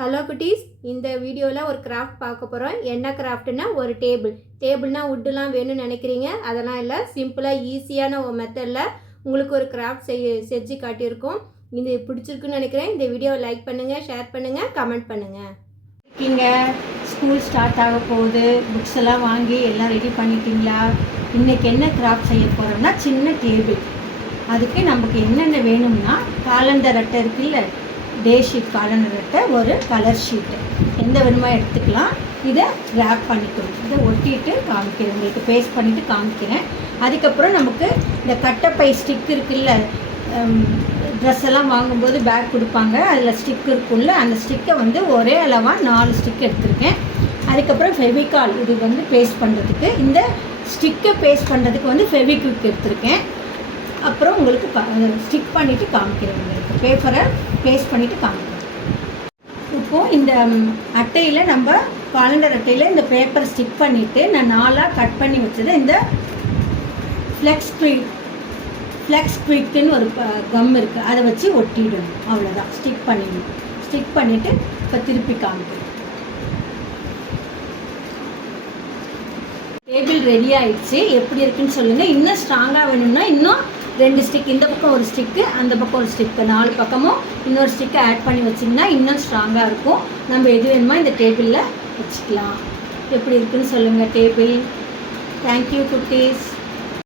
Hello குட்டீஸ், இந்த வீடியோவில் ஒரு கிராஃப்ட் பார்க்க போகிறோம். என்ன கிராஃப்ட்னா ஒரு டேபிள்னா வுட்டுலாம் வேணும்னு நினைக்கிறீங்க. அதெல்லாம் இல்லை, சிம்பிளாக ஈஸியான ஒரு மெத்தடில் உங்களுக்கு ஒரு கிராஃப்ட் செஞ்சு காட்டியிருக்கோம். இது பிடிச்சிருக்குன்னு நினைக்கிறேன். இந்த வீடியோவை லைக் பண்ணுங்கள், ஷேர் பண்ணுங்கள், கமெண்ட் பண்ணுங்கள். இருக்கீங்க, ஸ்கூல் ஸ்டார்ட் ஆக போகுது, புக்ஸ் எல்லாம் வாங்கி எல்லாம் ரெடி பண்ணிட்டீங்களா? இன்றைக்கி என்ன கிராஃப்ட் செய்ய போகிறோம்னா சின்ன டேபிள். அதுக்கு நமக்கு என்னென்ன வேணும்னா காலண்டர் அட்டை இருக்குல்ல, டே ஷீட் காலண்டர் அட்டை, ஒரு கலர் ஷீட்டு எந்த வேணுமா எடுத்துக்கலாம். இதை ரேப் பண்ணிக்கணும். இதை ஒட்டிட்டு காமிக்கிறேன், உங்களுக்கு பேஸ்ட் பண்ணிவிட்டு காமிக்கிறேன். அதுக்கப்புறம் நமக்கு இந்த கட்டைப்பை ஸ்டிக் இருக்குல்ல, ட்ரெஸ் எல்லாம் வாங்கும்போது பேக் கொடுப்பாங்க, அதில் ஸ்டிக் இருக்குல்ல, அந்த ஸ்டிக்கை ஒரே அளவாக 4 ஸ்டிக் எடுத்திருக்கேன். அதுக்கப்புறம் ஃபெவிகால், இது பேஸ்ட் பண்ணுறதுக்கு, இந்த ஸ்டிக்கை பேஸ்ட் பண்ணுறதுக்கு ஃபெவிக்விக் எடுத்திருக்கேன். அப்புறம் உங்களுக்கு ஸ்டிக் பண்ணிவிட்டு காமிக்கிறேன். உங்களுக்கு பேப்பரை பேஸ்ட் பண்ணிவிட்டு காமிக்கிறேன். இப்போது இந்த அட்டையில், நம்ம காலண்டர் அட்டையில் இந்த பேப்பரை ஸ்டிக் பண்ணிவிட்டு நான் 4ஆக கட் பண்ணி வச்சதை இந்த ஃப்ளெக்ஸ் குயிக்குன்னு ஒரு கம் இருக்குது, அதை வச்சு ஒட்டிடணும். அவ்வளோதான், ஸ்டிக் பண்ணிடணும். ஸ்டிக் பண்ணிவிட்டு இப்போ திருப்பி காமிக்கிறேன். டேபிள் ரெடி ஆகிடுச்சு. எப்படி இருக்குன்னு சொல்லுங்கள். இன்னும் ஸ்ட்ராங்காக வேணும்னா இன்னும் 2 ஸ்டிக், இந்த பக்கம் ஒரு ஸ்டிக்கு, அந்த பக்கம் ஒரு ஸ்டிக்கு, 4 பக்கமும் இன்னொரு ஸ்டிக்கை ஆட் பண்ணி வச்சிங்கன்னா இன்னும் ஸ்ட்ராங்காக இருக்கும். நம்ம எது வேணுமோ இந்த டேபிளில் வச்சுக்கலாம். எப்படி இருக்குன்னு சொல்லுங்கள் டேபிள். தேங்க்யூ குட்டீஸ்.